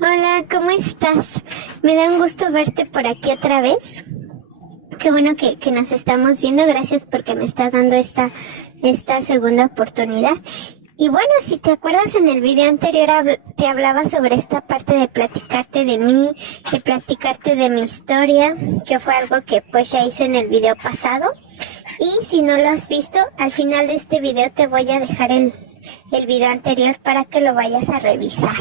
Hola, ¿cómo estás? Me da un gusto verte por aquí otra vez. Qué bueno que nos estamos viendo. Gracias porque me estás dando esta segunda oportunidad. Y bueno, si te acuerdas, en el video anterior te hablaba sobre esta parte de platicarte de mí, de platicarte de mi historia, que fue algo que pues ya hice en el video pasado. Y si no lo has visto, al final de este video te voy a dejar el video anterior para que lo vayas a revisar.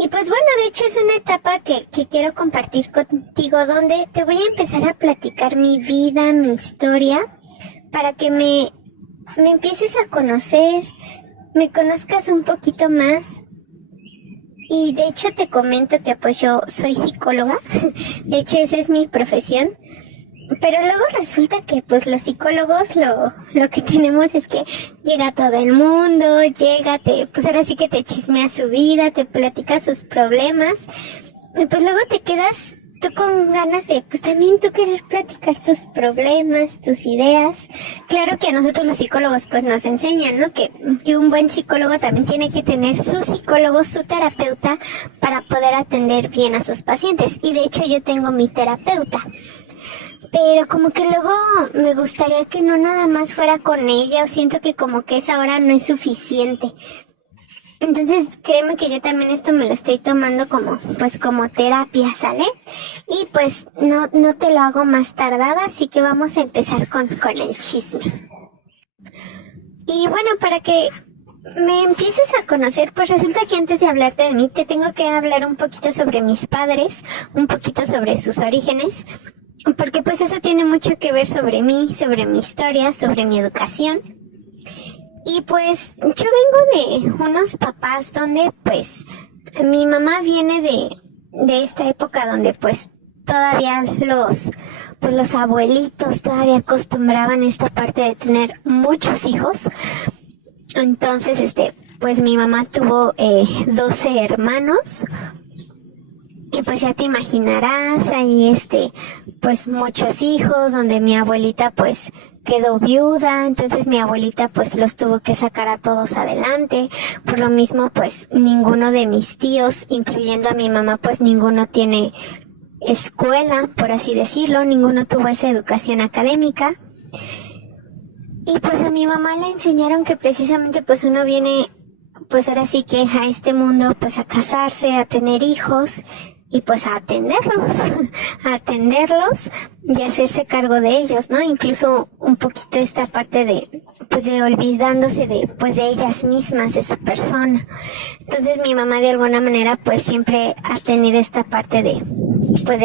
Y pues bueno, de hecho es una etapa que quiero compartir contigo, donde te voy a empezar a platicar mi vida, mi historia, para que me empieces a conocer, me conozcas un poquito más. Y de hecho te comento que pues yo soy psicóloga, de hecho esa es mi profesión. Pero luego resulta que pues los psicólogos lo que tenemos es que llega todo el mundo, pues ahora sí que te chismea su vida, te platica sus problemas, y pues luego te quedas tú con ganas de pues también tú querer platicar tus problemas, tus ideas. Claro que a nosotros los psicólogos pues nos enseñan, ¿no? Que un buen psicólogo también tiene que tener su psicólogo, su terapeuta, para poder atender bien a sus pacientes. Y de hecho yo tengo mi terapeuta. Pero como que luego me gustaría que no nada más fuera con ella, o siento que como que esa hora no es suficiente. Entonces créeme que yo también esto me lo estoy tomando como terapia, ¿sale? Y pues no te lo hago más tardada, así que vamos a empezar con el chisme. Y bueno, para que me empieces a conocer, pues resulta que antes de hablarte de mí te tengo que hablar un poquito sobre mis padres, un poquito sobre sus orígenes. Porque pues eso tiene mucho que ver sobre mí, sobre mi historia, sobre mi educación. Y pues yo vengo de unos papás donde pues mi mamá viene de esta época donde pues todavía los abuelitos todavía acostumbraban esta parte de tener muchos hijos. Entonces pues mi mamá tuvo 12 hermanos. Y pues ya te imaginarás, ahí pues muchos hijos, donde mi abuelita pues quedó viuda, entonces mi abuelita pues los tuvo que sacar a todos adelante. Por lo mismo pues ninguno de mis tíos, incluyendo a mi mamá, pues ninguno tiene escuela, por así decirlo, ninguno tuvo esa educación académica. Y pues a mi mamá le enseñaron que precisamente pues uno viene pues ahora sí que a este mundo pues a casarse, a tener hijos, y pues a atenderlos y hacerse cargo de ellos, ¿no? Incluso un poquito esta parte de olvidándose de ellas mismas, de su persona. Entonces mi mamá de alguna manera pues siempre ha tenido esta parte de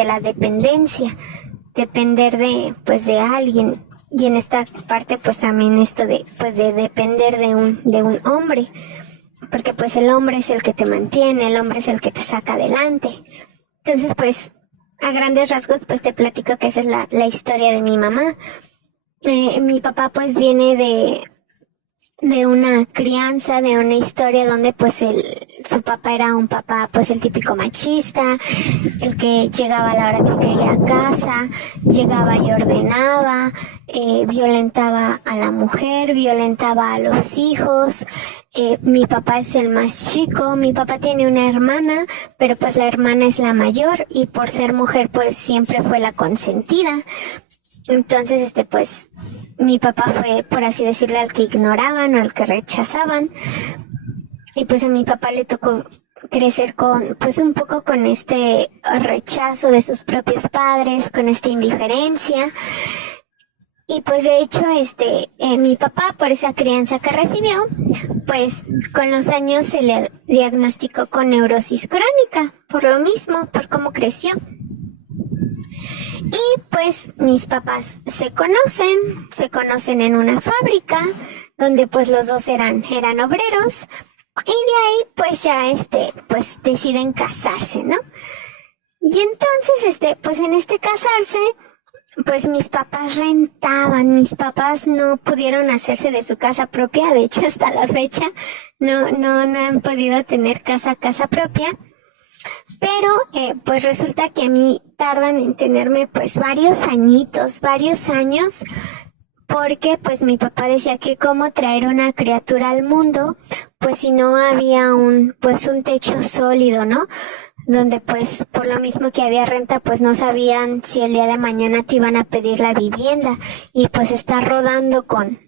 la dependencia, depender de alguien. Y en esta parte pues también esto de depender de un hombre. Porque pues el hombre es el que te mantiene, el hombre es el que te saca adelante. Entonces pues a grandes rasgos pues te platico que esa es la historia de mi mamá. Mi papá pues viene de una crianza, de una historia donde pues su papá era un papá pues el típico machista, el que llegaba a la hora que quería a casa, llegaba y ordenaba, violentaba a la mujer, violentaba a los hijos. Mi papá es el más chico, mi papá tiene una hermana, pero pues la hermana es la mayor y por ser mujer pues siempre fue la consentida. Entonces pues mi papá fue, por así decirlo, al que ignoraban o al que rechazaban. Y pues a mi papá le tocó crecer pues un poco con este rechazo de sus propios padres, con esta indiferencia. Y pues de hecho mi papá, por esa crianza que recibió, pues con los años se le diagnosticó con neurosis crónica, por lo mismo, por cómo creció. Y pues mis papás se conocen en una fábrica, donde pues los dos eran obreros, y de ahí pues ya pues deciden casarse, ¿no? Y entonces pues en casarse, pues mis papás rentaban, mis papás no pudieron hacerse de su casa propia, de hecho hasta la fecha no han podido tener casa propia. Pero pues resulta que a mí tardan en tenerme pues varios años porque pues mi papá decía que cómo traer una criatura al mundo, pues si no había un techo sólido, ¿no? Donde pues por lo mismo que había renta, pues no sabían si el día de mañana te iban a pedir la vivienda, y pues estar rodando con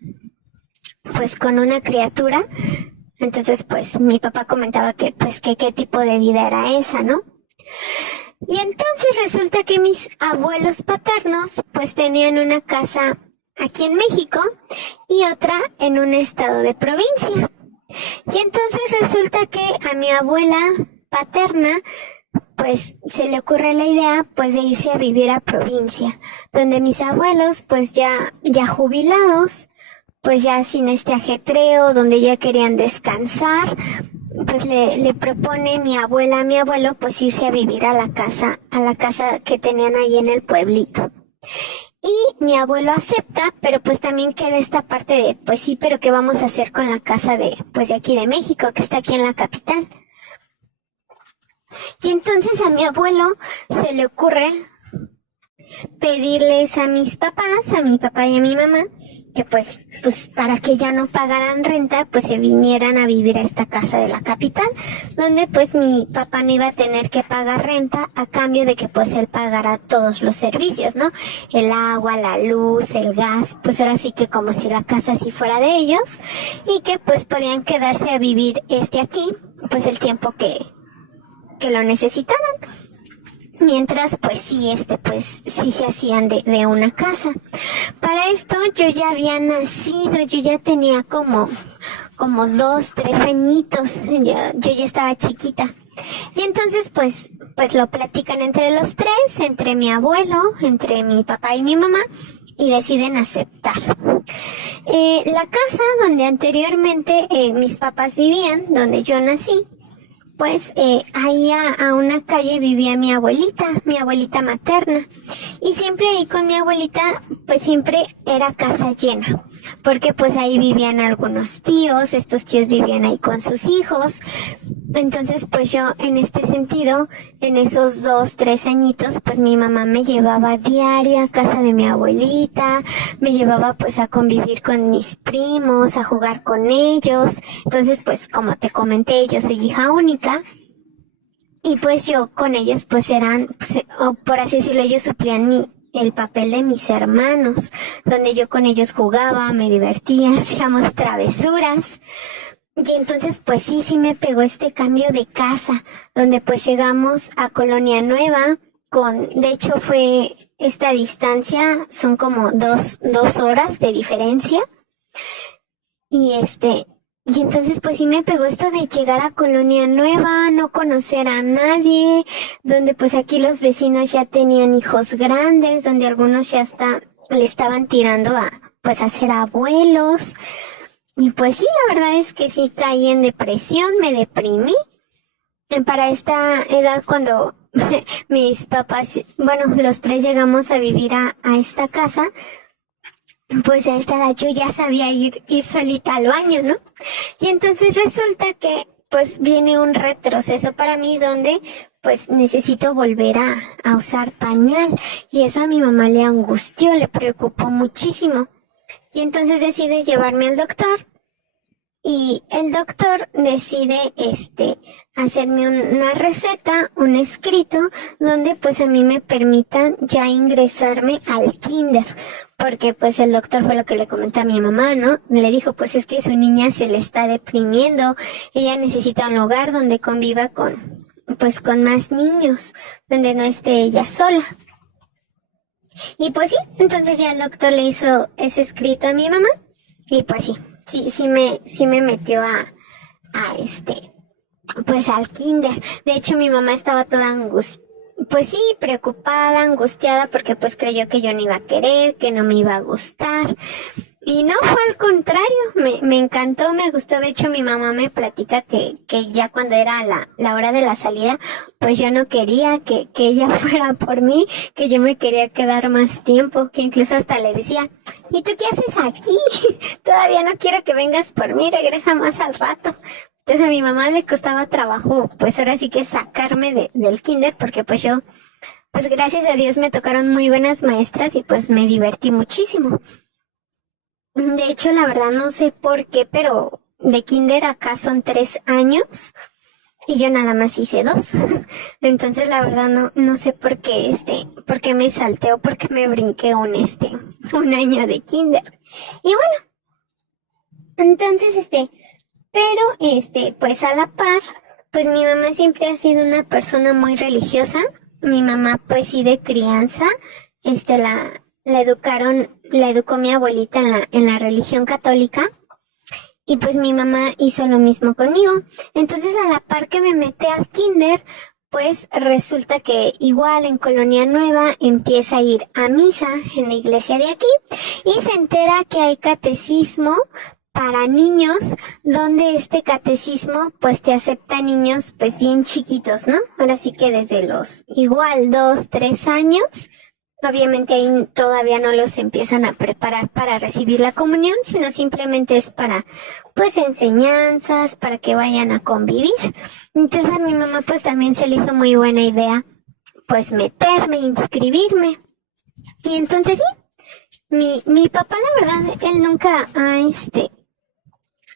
una criatura. Entonces pues mi papá comentaba que pues que qué tipo de vida era esa, ¿no? Y entonces resulta que mis abuelos paternos pues tenían una casa aquí en México y otra en un estado de provincia. Y entonces resulta que a mi abuela paterna pues se le ocurre la idea pues de irse a vivir a provincia, donde mis abuelos pues ya jubilados, pues ya sin este ajetreo, donde ya querían descansar, pues le propone mi abuela a mi abuelo pues irse a vivir a la casa que tenían ahí en el pueblito. Y mi abuelo acepta, pero pues también queda esta parte de, pues sí, pero ¿qué vamos a hacer con la casa de aquí de México, que está aquí en la capital? Y entonces a mi abuelo se le ocurre pedirles a mis papás, a mi papá y a mi mamá, que pues para que ya no pagaran renta, pues se vinieran a vivir a esta casa de la capital, donde pues mi papá no iba a tener que pagar renta a cambio de que pues él pagara todos los servicios, ¿no? El agua, la luz, el gas, pues ahora sí que como si la casa sí fuera de ellos, y que pues podían quedarse a vivir aquí, pues el tiempo que lo necesitaran. Mientras, pues sí se hacían de una casa. Para esto yo ya había nacido, yo ya tenía como 2, 3 añitos, yo ya estaba chiquita. Y entonces pues lo platican entre los tres, entre mi abuelo, entre mi papá y mi mamá, y deciden aceptar. La casa donde anteriormente mis papás vivían, donde yo nací, pues ahí a una calle vivía mi abuelita materna, y siempre ahí con mi abuelita pues siempre era casa llena, porque pues ahí vivían algunos tíos, estos tíos vivían ahí con sus hijos. Entonces pues yo en este sentido, en esos 2, 3 añitos, pues mi mamá me llevaba diario a casa de mi abuelita, me llevaba pues a convivir con mis primos, a jugar con ellos. Entonces pues como te comenté, yo soy hija única, y pues yo con ellos pues eran, o por así decirlo, ellos suplían el papel de mis hermanos, donde yo con ellos jugaba, me divertía, hacíamos travesuras. Y entonces pues sí me pegó este cambio de casa, donde pues llegamos a Colonia Nueva, de hecho fue esta distancia, son como 2 horas de diferencia, y entonces pues sí me pegó esto de llegar a Colonia Nueva, no conocer a nadie, donde pues aquí los vecinos ya tenían hijos grandes, donde algunos ya le estaban tirando a ser abuelos. Y pues sí, la verdad es que sí caí en depresión, me deprimí. Para esta edad, cuando mis papás, los tres llegamos a vivir a esta casa, pues a esta edad yo ya sabía ir solita al baño, ¿no? Y entonces resulta que pues viene un retroceso para mí, donde pues necesito volver a usar pañal, y eso a mi mamá le angustió, le preocupó muchísimo. Y entonces decide llevarme al doctor, y el doctor decide hacerme una receta, un escrito, donde pues a mí me permitan ya ingresarme al kinder, porque pues el doctor fue lo que le comentó a mi mamá, ¿no? Le dijo pues es que su niña se le está deprimiendo, ella necesita un lugar donde conviva con más niños, donde no esté ella sola. Y pues sí, entonces ya el doctor le hizo ese escrito a mi mamá, y pues sí me metió al kinder. De hecho mi mamá estaba toda preocupada, angustiada, porque pues creyó que yo no iba a querer, que no me iba a gustar. Y no, fue al contrario, me encantó, me gustó. De hecho mi mamá me platica que ya cuando era la hora de la salida, pues yo no quería que ella fuera por mí, que yo me quería quedar más tiempo, que incluso hasta le decía, ¿y tú qué haces aquí? Todavía no quiero que vengas por mí, regresa más al rato. Entonces a mi mamá le costaba trabajo, pues ahora sí que sacarme del kinder, porque pues yo, pues gracias a Dios me tocaron muy buenas maestras, y pues me divertí muchísimo. De hecho, la verdad no sé por qué, pero de kinder acá son 3 años y yo nada más hice 2. Entonces, la verdad no sé por qué me salté o por qué me brinqué un año de kinder. Y bueno, entonces, pues a la par, pues mi mamá siempre ha sido una persona muy religiosa. Mi mamá, pues sí, de crianza, la educó mi abuelita en la religión católica. Y pues mi mamá hizo lo mismo conmigo. Entonces, a la par que me metí al kinder, pues resulta que igual en Colonia Nueva empieza a ir a misa en la iglesia de aquí y se entera que hay catecismo para niños, donde este catecismo pues te acepta niños pues bien chiquitos, ¿no? Ahora sí que desde los igual 2, 3 años. Obviamente ahí todavía no los empiezan a preparar para recibir la comunión, sino simplemente es para, pues, enseñanzas, para que vayan a convivir. Entonces a mi mamá pues también se le hizo muy buena idea, pues, meterme, inscribirme. Y entonces sí, mi papá, la verdad, él nunca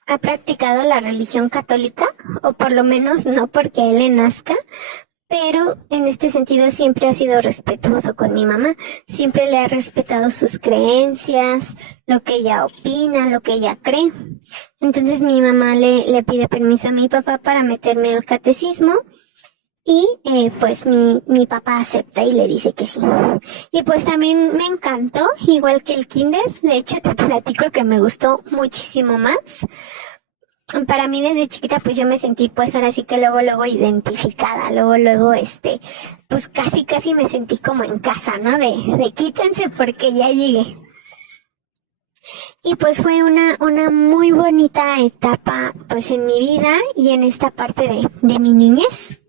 ha practicado la religión católica, o por lo menos no porque a él le nazca, pero en este sentido siempre ha sido respetuoso con mi mamá, siempre le ha respetado sus creencias, lo que ella opina, lo que ella cree. Entonces mi mamá le pide permiso a mi papá para meterme al catecismo y pues mi papá acepta y le dice que sí. Y pues también me encantó, igual que el kinder. De hecho te platico que me gustó muchísimo más. Para mí desde chiquita pues yo me sentí pues ahora sí que luego identificada, luego pues casi me sentí como en casa, ¿no? De quítense porque ya llegué. Y pues fue una muy bonita etapa pues en mi vida y en esta parte de mi niñez.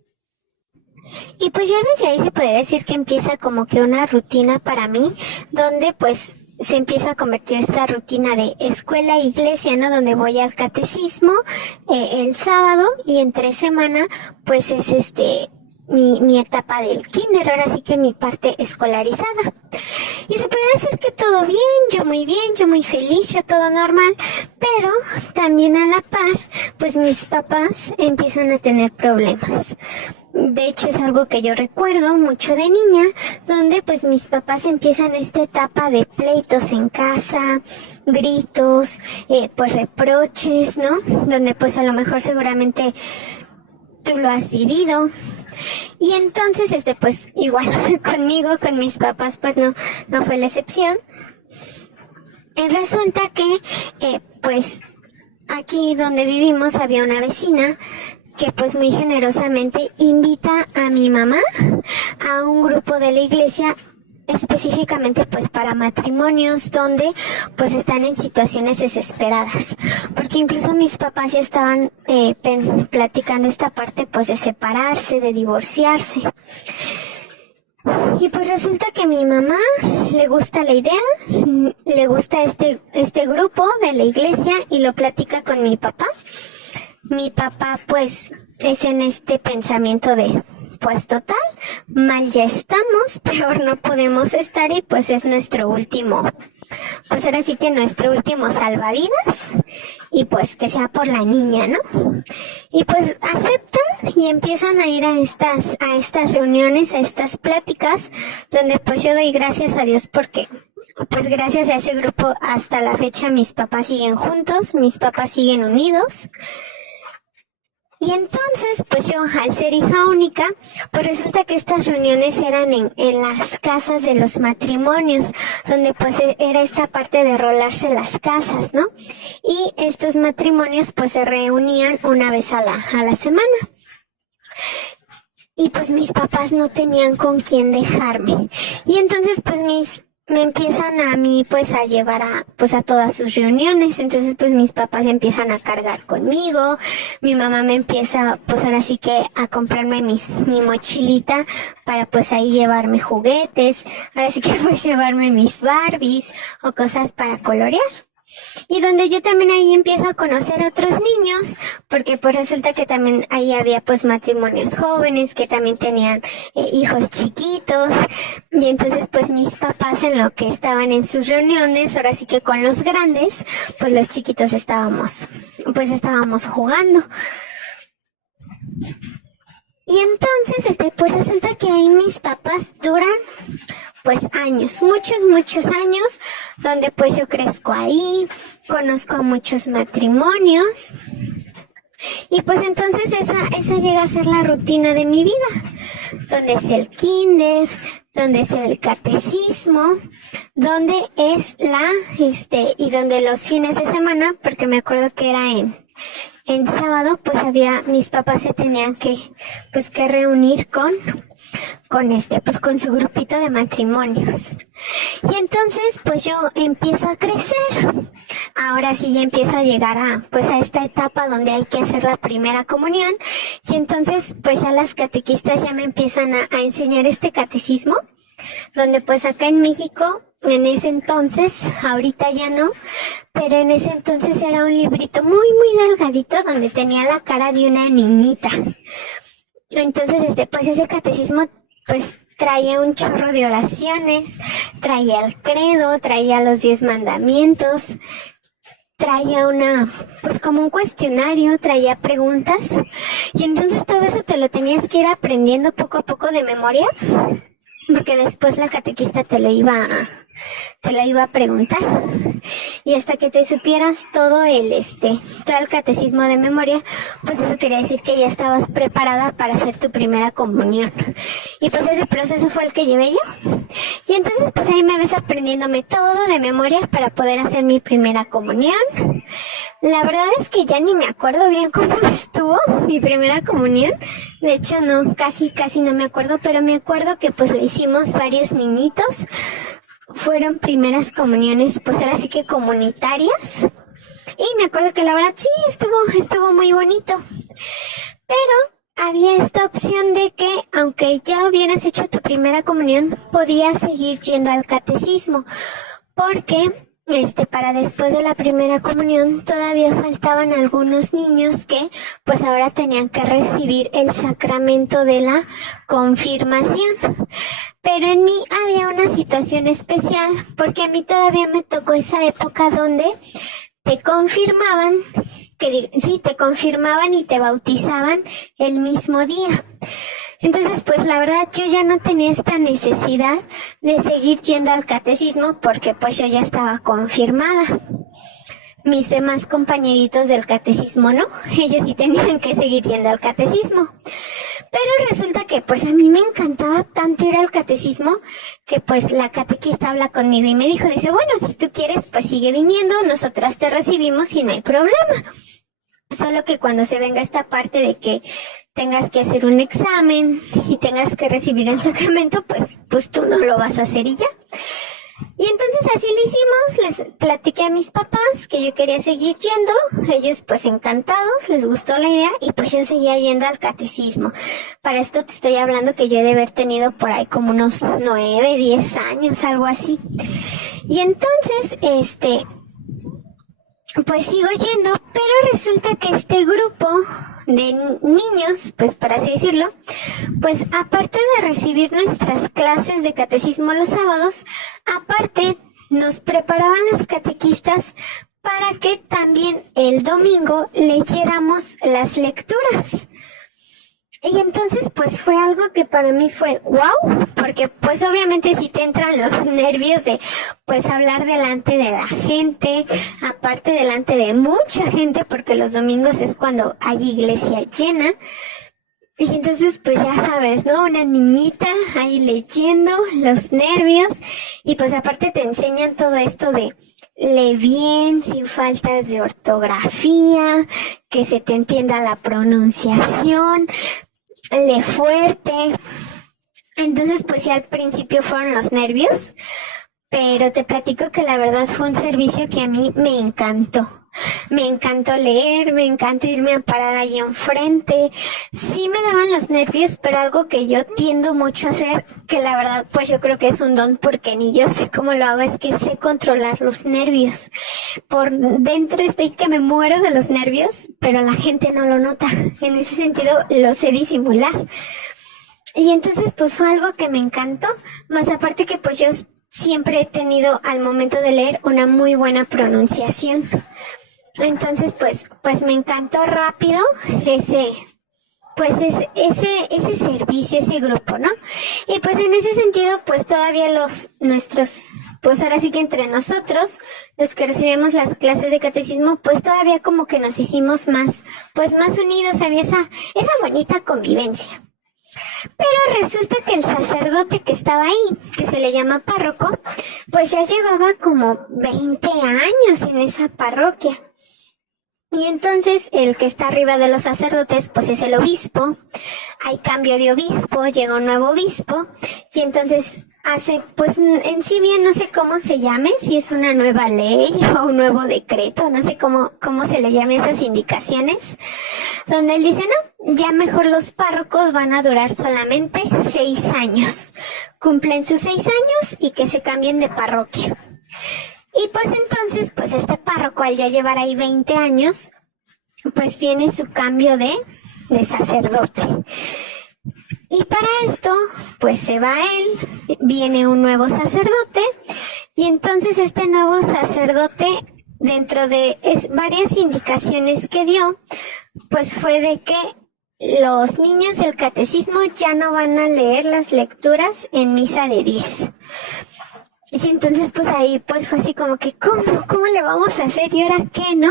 Y pues ya desde ahí se podría decir que empieza como que una rutina para mí, donde pues se empieza a convertir esta rutina de escuela e iglesia, ¿no? Donde voy al catecismo el sábado y entre semana pues es mi etapa del kinder, ahora sí que mi parte escolarizada. Y se podría decir que todo bien, yo muy feliz, yo todo normal, pero también a la par, pues mis papás empiezan a tener problemas. De hecho es algo que yo recuerdo mucho de niña, donde pues mis papás empiezan esta etapa de pleitos en casa, gritos, pues reproches, ¿no? Donde pues a lo mejor seguramente tú lo has vivido. Y entonces pues igual conmigo, con mis papás pues no fue la excepción. Y resulta que pues aquí donde vivimos había una vecina que pues muy generosamente invita a mi mamá a un grupo de la iglesia específicamente pues para matrimonios donde pues están en situaciones desesperadas, porque incluso mis papás ya estaban platicando esta parte pues de separarse, de divorciarse. Y pues resulta que a mi mamá le gusta la idea, le gusta este grupo de la iglesia y lo platica con mi papá. Mi papá pues es en este pensamiento de pues total, mal ya estamos, peor no podemos estar y pues es nuestro último, pues ahora sí que nuestro último salvavidas y pues que sea por la niña, ¿no? Y pues aceptan y empiezan a ir a estas reuniones, a estas pláticas, donde pues yo doy gracias a Dios porque pues gracias a ese grupo hasta la fecha mis papás siguen juntos, mis papás siguen unidos. Y entonces, pues yo, al ser hija única, pues resulta que estas reuniones eran en las casas de los matrimonios, donde pues era esta parte de rolarse las casas, ¿no? Y estos matrimonios pues se reunían una vez a la semana. Y pues mis papás no tenían con quién dejarme. Y entonces pues me empiezan a mí pues a llevar a todas sus reuniones. Entonces pues mis papás empiezan a cargar conmigo, mi mamá me empieza pues ahora sí que a comprarme mi mochilita para pues ahí llevarme juguetes, ahora sí que pues llevarme mis Barbies o cosas para colorear. Y donde yo también ahí empiezo a conocer otros niños, porque pues resulta que también ahí había pues matrimonios jóvenes que también tenían hijos chiquitos, y entonces pues mis papás en lo que estaban en sus reuniones, ahora sí que con los grandes, pues los chiquitos estábamos jugando. Y entonces pues resulta que ahí mis papás duran pues años, muchos años, donde pues yo crezco ahí, conozco a muchos matrimonios, y pues entonces esa llega a ser la rutina de mi vida, donde es el kinder, donde es el catecismo, donde es y donde los fines de semana, porque me acuerdo que era en sábado, pues mis papás se tenían que reunir con su grupito de matrimonios. Y entonces, pues yo empiezo a crecer. Ahora sí ya empiezo a llegar a esta etapa donde hay que hacer la primera comunión. Y entonces, pues ya las catequistas ya me empiezan a enseñar este catecismo, donde pues acá en México, en ese entonces, ahorita ya no, pero en ese entonces era un librito muy delgadito donde tenía la cara de una niñita. Entonces, pues ese catecismo, pues traía un chorro de oraciones, traía el credo, traía los 10 mandamientos, traía como un cuestionario, traía preguntas, y entonces todo eso te lo tenías que ir aprendiendo poco a poco de memoria, porque después la catequista te lo iba a preguntar, y hasta que te supieras todo el catecismo de memoria, pues eso quería decir que ya estabas preparada para hacer tu primera comunión. Y pues ese proceso fue el que llevé yo. Y entonces pues ahí me ves aprendiéndome todo de memoria para poder hacer mi primera comunión. La verdad es que ya ni me acuerdo bien cómo estuvo mi primera comunión. De hecho no, casi no me acuerdo, pero me acuerdo que pues le hicimos varios niñitos. Fueron primeras comuniones, pues ahora sí que comunitarias. Y me acuerdo que la verdad sí, estuvo muy bonito. Pero había esta opción de que, aunque ya hubieras hecho tu primera comunión, podías seguir yendo al catecismo. Porque para después de la primera comunión todavía faltaban algunos niños que pues ahora tenían que recibir el sacramento de la confirmación. Pero en mí había una situación especial, porque a mí todavía me tocó esa época donde te confirmaban y te bautizaban el mismo día. Entonces, pues la verdad yo ya no tenía esta necesidad de seguir yendo al catecismo, porque pues yo ya estaba confirmada. Mis demás compañeritos del catecismo no, ellos sí tenían que seguir yendo al catecismo. Pero resulta que pues a mí me encantaba tanto ir al catecismo que pues la catequista habla conmigo y me dice, bueno, si tú quieres pues sigue viniendo, nosotras te recibimos y no hay problema. Solo que cuando se venga esta parte de que tengas que hacer un examen y tengas que recibir el sacramento, pues tú no lo vas a hacer y ya. Y entonces así lo hicimos, les platiqué a mis papás que yo quería seguir yendo, ellos pues encantados, les gustó la idea y pues yo seguía yendo al catecismo. Para esto te estoy hablando que yo he de haber tenido por ahí como unos 9, 10 años, algo así. Y entonces, pues sigo yendo, pero resulta que este grupo de niños, pues por así decirlo, pues aparte de recibir nuestras clases de catecismo los sábados, aparte nos preparaban las catequistas para que también el domingo leyéramos las lecturas. Y entonces pues fue algo que para mí fue wow, porque pues obviamente sí te entran los nervios de pues hablar delante de la gente, aparte delante de mucha gente, porque los domingos es cuando hay iglesia llena. Y entonces pues ya sabes, ¿no? Una niñita ahí leyendo, los nervios, y pues aparte te enseñan todo esto de lee bien, sin faltas de ortografía, que se te entienda la pronunciación, lee fuerte. Entonces pues sí, al principio fueron los nervios, pero te platico que la verdad fue un servicio que a mí me encantó. me encantó leer, me encantó irme a parar ahí enfrente. Sí me daban los nervios, pero algo que yo tiendo mucho a hacer, que la verdad pues yo creo que es un don porque ni yo sé cómo lo hago, es que sé controlar los nervios. Por dentro estoy que me muero de los nervios, pero la gente no lo nota. En ese sentido lo sé disimular. Y entonces pues fue algo que me encantó, más aparte que pues yo siempre he tenido al momento de leer una muy buena pronunciación. Entonces pues me encantó rápido ese servicio, ese grupo, ¿no? Y pues en ese sentido, pues todavía pues ahora sí que entre nosotros, los que recibimos las clases de catecismo, pues todavía como que nos hicimos más unidos, había esa bonita convivencia. Pero resulta que el sacerdote que estaba ahí, que se le llama párroco, pues ya llevaba como 20 años en esa parroquia. Y entonces el que está arriba de los sacerdotes pues es el obispo. Hay cambio de obispo, llega un nuevo obispo y entonces hace, pues en sí bien no sé cómo se llame, si es una nueva ley o un nuevo decreto, no sé cómo se le llame esas indicaciones, donde él dice no, ya mejor los párrocos van a durar solamente 6 años. Cumplen sus 6 años y que se cambien de parroquia. Y pues entonces, pues este párroco al ya llevar ahí 20 años, pues viene su cambio de sacerdote. Y para esto, pues se va él, viene un nuevo sacerdote, y entonces este nuevo sacerdote, dentro de varias indicaciones que dio, pues fue de que los niños del catecismo ya no van a leer las lecturas en misa de 10. Y entonces pues ahí pues fue así como que ¿cómo le vamos a hacer? ¿Y ahora qué, no?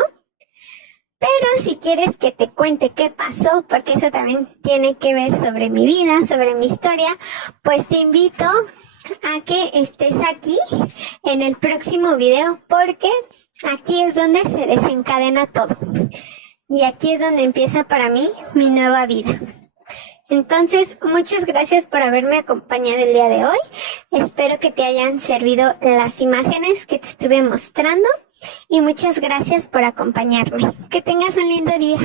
Pero si quieres que te cuente qué pasó, porque eso también tiene que ver sobre mi vida, sobre mi historia, pues te invito a que estés aquí en el próximo video, porque aquí es donde se desencadena todo. Y aquí es donde empieza para mí mi nueva vida. Entonces, muchas gracias por haberme acompañado el día de hoy. Espero que te hayan servido las imágenes que te estuve mostrando y muchas gracias por acompañarme. Que tengas un lindo día.